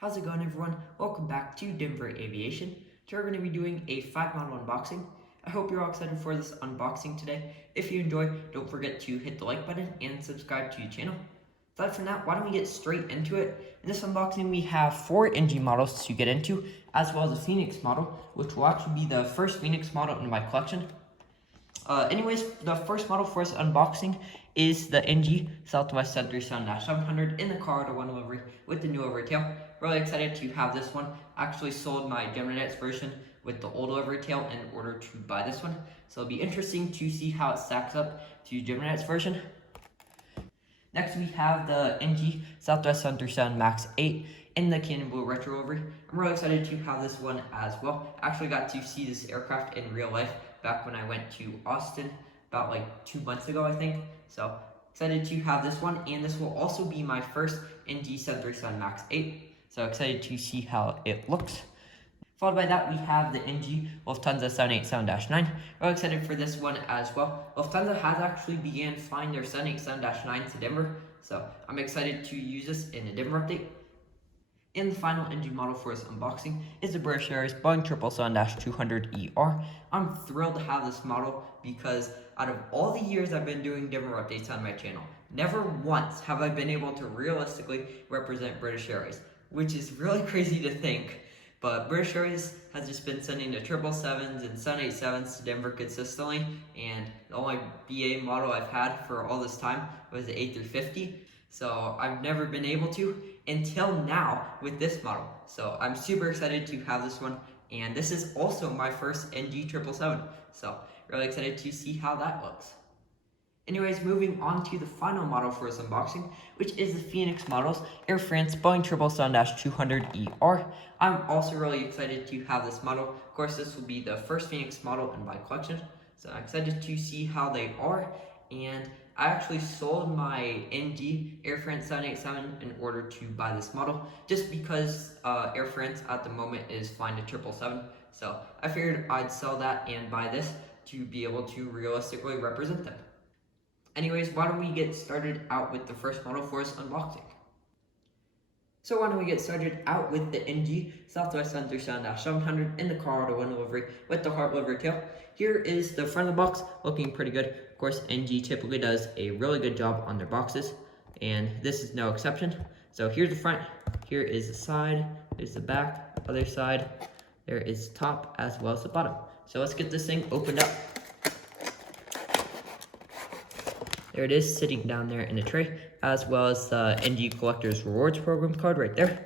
How's it going, everyone? Welcome back to Denver Aviation. Today we're going to be doing a 5 model unboxing. I hope you're all excited for this unboxing today. If you enjoy, don't forget to hit the like button and subscribe to the channel. Aside from that, why don't we get straight into it? In this unboxing, we have 4 NG models to get into, as well as a Phoenix model, which will actually be the first Phoenix model in my collection. Anyways, the first model for this unboxing is the NG Southwest 737-700 in the Colorado 1 livery with the new livery tail. Really excited to have this one. Actually sold my Gemini version with the old livery tail in order to buy this one. So it'll be interesting to see how it stacks up to Gemini's version. Next we have the NG Southwest 737 MAX 8 in the Canyon Blue Retro livery. I'm really excited to have this one as well. Actually got to see this aircraft in real life back when I went to Austin about like 2 months ago, I think. So excited to have this one, and this will also be my first NG 737 MAX 8. So excited to see how it looks. Followed by that, we have the NG Lufthansa 787-9. Really excited for this one as well. Lufthansa has actually began flying their 787-9 to Denver, so I'm excited to use this in a Denver update. And the final NG model for this unboxing is the British Airways Boeing 777-200ER. I'm thrilled to have this model because out of all the years I've been doing Denver updates on my channel, never once have I been able to realistically represent British Airways, which is really crazy to think. But British Airways has just been sending the 777s and 787s to Denver consistently, and the only BA model I've had for all this time was the A350. So I've never been able to until now with this model. So I'm super excited to have this one, and this is also my first NG 777. So really excited to see how that looks. Anyways, moving on to the final model for this unboxing, which is the Phoenix models, Air France Boeing 777-200ER. I'm also really excited to have this model. Of course, this will be the first Phoenix model in my collection, so I'm excited to see how they are. And I actually sold my NG Air France 787 in order to buy this model, just because Air France at the moment is flying the 777. So I figured I'd sell that and buy this to be able to realistically represent them. Anyways, why don't we get started out with the first model for this unboxing? So why don't we get started out with the NG Southwest 737-700 in the Colorado 1 livery with the Heart livery tail. Here is the front of the box, looking pretty good. Of course, NG typically does a really good job on their boxes, and this is no exception. So here's the front, here is the side, there's the back, other side, there is top as well as the bottom. So let's get this thing opened up. There it is, sitting down there in the tray, as well as the NG Collector's Rewards Program card right there.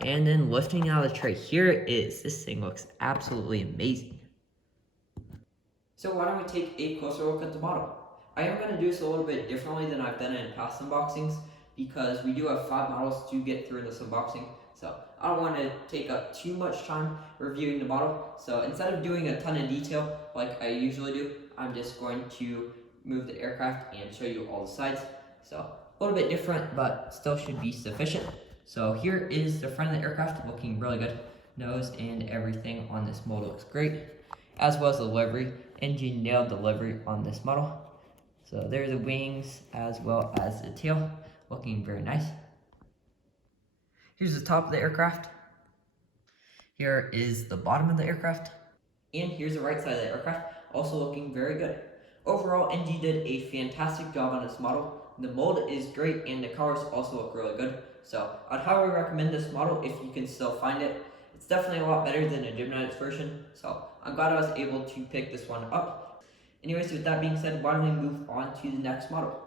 And then lifting out of the tray, here it is. This thing looks absolutely amazing. So why don't we take a closer look at the model? I am going to do this a little bit differently than I've done it in past unboxings, because we do have 5 models to get through in this unboxing. So I don't want to take up too much time reviewing the model. So instead of doing a ton of detail like I usually do, I'm just going to move the aircraft and show you all the sides. So a little bit different, but still should be sufficient. So here is the front of the aircraft, looking really good. Nose and everything on this model looks great, as well as the livery. NG nailed the livery on this model. So there are the wings as well as the tail, looking very nice. Here's the top of the aircraft. Here is the bottom of the aircraft. And here's the right side of the aircraft, also looking very good. Overall, NG did a fantastic job on this model. The mold is great and the colors also look really good. So I'd highly recommend this model if you can still find it. It's definitely a lot better than a Gemini version, so I'm glad I was able to pick this one up. Anyways, with that being said, why don't we move on to the next model?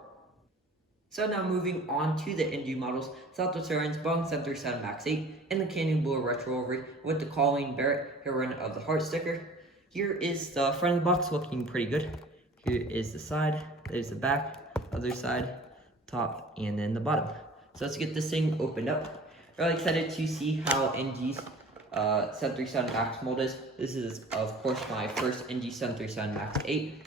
So now moving on to the NG models, Southwest Airlines Boeing 737 MAX 8 in the Canyon Blue Retro livery with the Colleen Barrett Heroine of the Heart sticker. Here is the front of the box, looking pretty good. Here is the side, there's the back, other side, top, and then the bottom. So let's get this thing opened up. Really excited to see how NG's 737 MAX mold is. This is, of course, my first NG 737 MAX 8.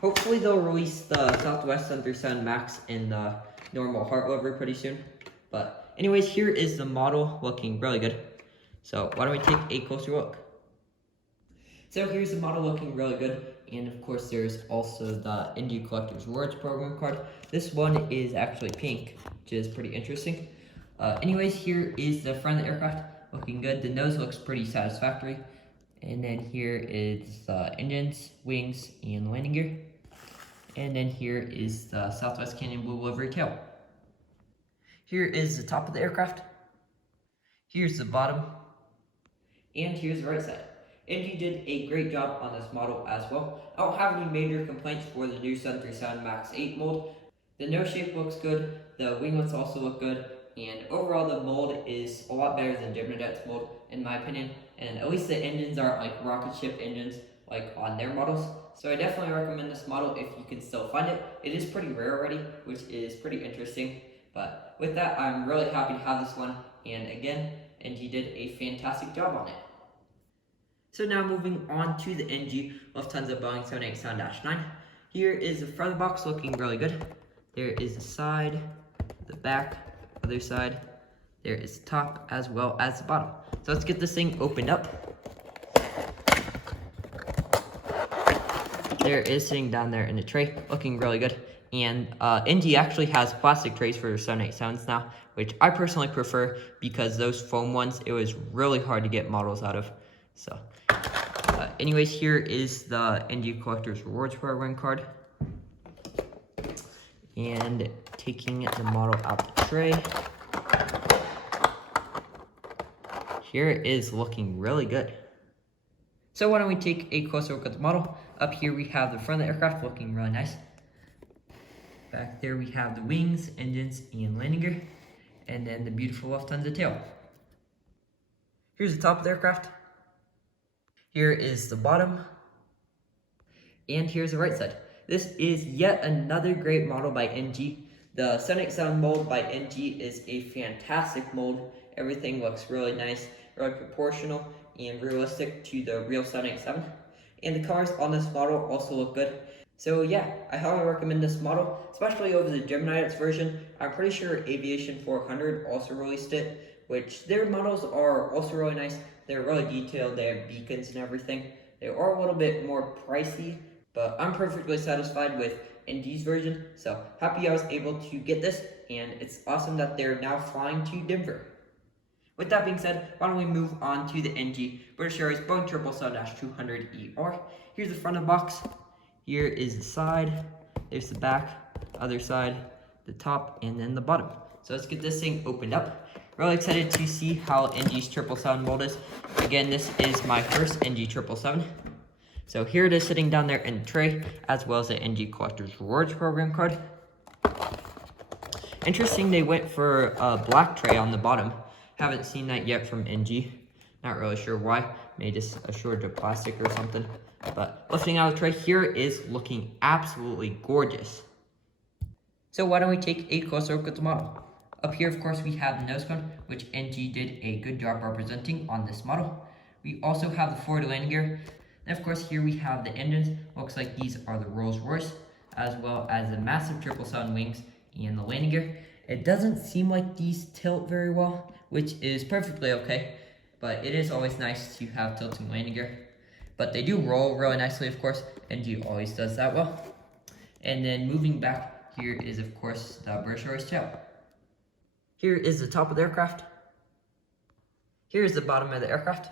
Hopefully they'll release the Southwest 737 MAX in the normal Heart livery pretty soon. But anyways, here is the model, looking really good. So why don't we take a closer look? So here's the model, looking really good. And of course, there's also the NG Collector's Rewards Program card. This one is actually pink, which is pretty interesting. Anyways, here is the front of the aircraft, looking good. The nose looks pretty satisfactory. And then here is the engines, wings, and landing gear. And then here is the Southwest Canyon Blue livery tail. Here is the top of the aircraft. Here's the bottom. And here's the right side. NG did a great job on this model as well. I don't have any major complaints for the new 737 MAX 8 mold. The nose shape looks good, the winglets also look good, and overall the mold is a lot better than Gemini-Jet's mold in my opinion. And at least the engines aren't like rocket ship engines like on their models. So I definitely recommend this model if you can still find it. It is pretty rare already, which is pretty interesting. But with that, I'm really happy to have this one. And again, NG did a fantastic job on it. So now moving on to the NG Lufthansa Boeing 787-9. Here is the front of the box looking really good. There is the side, the back, other side. There is the top as well as the bottom. So let's get this thing opened up. There it is sitting down there in the tray, looking really good. And NG actually has plastic trays for their 787s now, which I personally prefer because those foam ones, it was really hard to get models out of. So anyways, here is the NG Collector's Rewards Program card. And taking the model out the tray. Here it is looking really good. So why don't we take a closer look at the model. Up here we have the front of the aircraft looking really nice. Back there we have the wings, engines, and landing gear. And then the beautiful Lufthansa tail. Here's the top of the aircraft. Here is the bottom. And here's the right side. This is yet another great model by NG. The 787 mold by NG is a fantastic mold. Everything looks really nice, really proportional, and realistic to the real 787. And the colors on this model also look good. So yeah, I highly recommend this model, especially over the Gemini-Jet's version. I'm pretty sure Aviation 400 also released it, which their models are also really nice. They're really detailed, they have beacons and everything. They are a little bit more pricey, but I'm perfectly satisfied with NG's version. So happy I was able to get this, and it's awesome that they're now flying to Denver. With that being said, why don't we move on to the NG British Airways Boeing 777-200ER. Here's the front of the box. Here is the side. There's the back, other side, the top, and then the bottom. So let's get this thing opened up. Really excited to see how NG's 777 mold is. Again, this is my first NG 777. So here it is sitting down there in the tray, as well as the NG Collector's Rewards Program card. Interesting, they went for a black tray on the bottom. Haven't seen that yet from NG. Not really sure why. Maybe just a shortage of plastic or something. But lifting out of the tray, here it is looking absolutely gorgeous. So why don't we take a closer look at the model. Up here, of course, we have the nose cone, which NG did a good job representing on this model. We also have the forward landing gear. And of course, here we have the engines. Looks like these are the Rolls-Royce, as well as the massive 777 wings and the landing gear. It doesn't seem like these tilt very well, which is perfectly okay, but it is always nice to have tilting landing gear. But they do roll really nicely, of course. NG always does that well. And then moving back, here is, of course, the British Airways tail. Here is the top of the aircraft. Here is the bottom of the aircraft.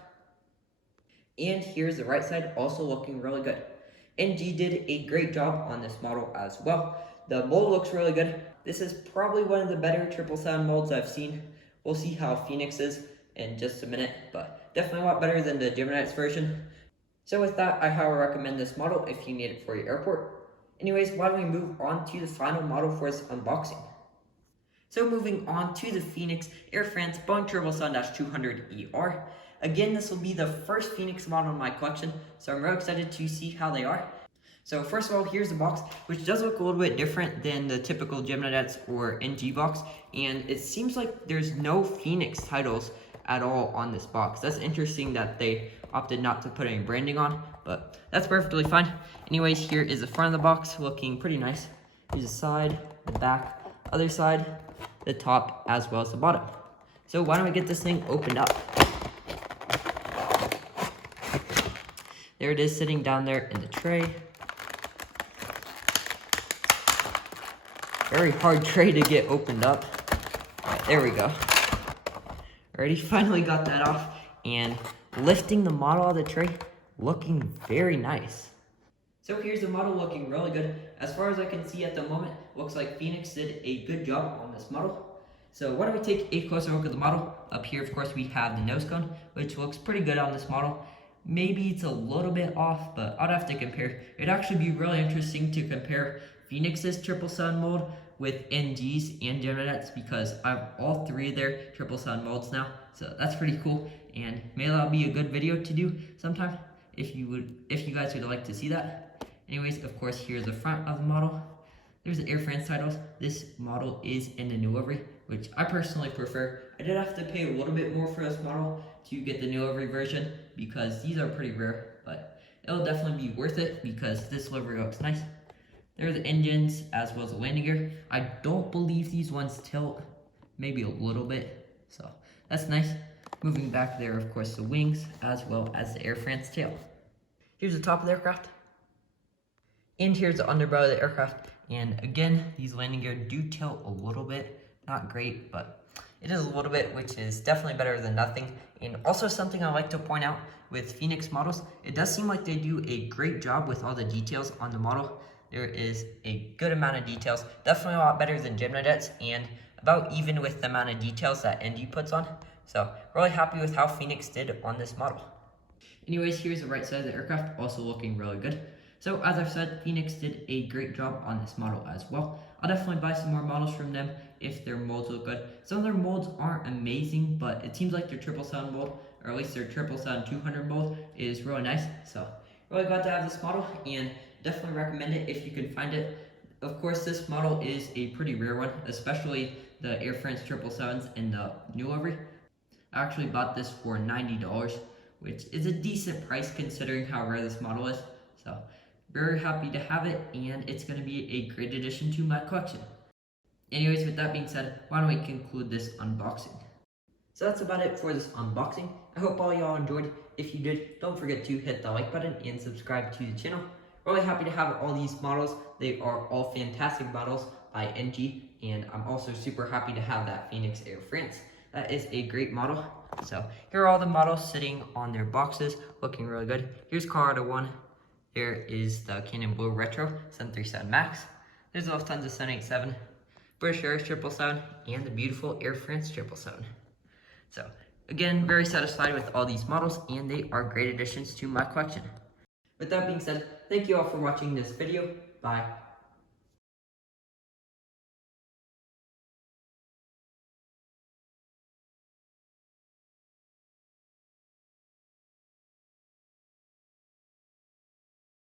And here's the right side, also looking really good. NG did a great job on this model as well. The mold looks really good. This is probably one of the better 777 molds I've seen. We'll see how Phoenix is in just a minute, but definitely a lot better than the Gemini-Jet's version. So with that, I highly recommend this model if you need it for your airport. Anyways, why don't we move on to the final model for this unboxing. So moving on to the Phoenix Air France Boeing 777-200ER. Again, this will be the first Phoenix model in my collection, so I'm really excited to see how they are. So first of all, here's the box, which does look a little bit different than the typical Gemini-Jets or NG box, and it seems like there's no Phoenix titles at all on this box. That's interesting that they opted not to put any branding on, but that's perfectly fine. Anyways, here is the front of the box, looking pretty nice. Here's the side, the back, other side, the top, as well as the bottom. So why don't we get this thing opened up? There it is sitting down there in the tray. Very hard tray to get opened up. Alright, there we go. Already finally got that off, and lifting the model out of the tray, looking very nice. So here's the model looking really good. As far as I can see at the moment, looks like Phoenix did a good job on this model. So why don't we take a closer look at the model. Up here, of course, we have the nose cone, which looks pretty good on this model. Maybe it's a little bit off, but I'd have to compare. It'd actually be really interesting to compare Phoenix's 777 mold with NG's and Gemini's, because I have all three of their 777 molds now. So that's pretty cool, and maybe that'll be a good video to do sometime if you guys would like to see that. Anyways, of course, here's the front of the model. There's the Air France titles. This model is in the new livery, which I personally prefer. I did have to pay a little bit more for this model to get the new livery version because these are pretty rare, but it'll definitely be worth it because this livery looks nice. There are the engines as well as the landing gear. I don't believe these ones tilt, maybe a little bit, so that's nice. Moving back there, of course, the wings as well as the Air France tail. Here's the top of the aircraft. And here's the underbow of the aircraft. And again, these landing gear do tilt a little bit. Not great, but it is a little bit, which is definitely better than nothing. And also something I like to point out with Phoenix models, it does seem like they do a great job with all the details on the model. There is a good amount of details, definitely a lot better than Gemini's, and about even with the amount of details that NG puts on. So really happy with how Phoenix did on this model. Anyways, here's the right side of the aircraft, also looking really good. So as I've said, Phoenix did a great job on this model as well. I'll definitely buy some more models from them if their molds look good. Some of their molds aren't amazing, but it seems like their 777 mold, or at least their 777-200 mold, is really nice. So really glad to have this model, and definitely recommend it if you can find it. Of course, this model is a pretty rare one, especially the Air France 777s and the new livery. I actually bought this for $90, which is a decent price considering how rare this model is. So very happy to have it, and it's going to be a great addition to my collection. Anyways, with that being said, why don't we conclude this unboxing? So that's about it for this unboxing. I hope all y'all enjoyed. If you did, don't forget to hit the like button and subscribe to the channel. Really happy to have all these models. They are all fantastic models by NG, and I'm also super happy to have that Phoenix Air France. That is a great model. So here are all the models sitting on their boxes, looking really good. Here's Colorado 1. There is the Cannon Blue Retro 737 MAX. There's the Lufthansa 787, British Airways 777, and the beautiful Air France 777. So again, very satisfied with all these models, and they are great additions to my collection. With that being said, thank you all for watching this video. Bye.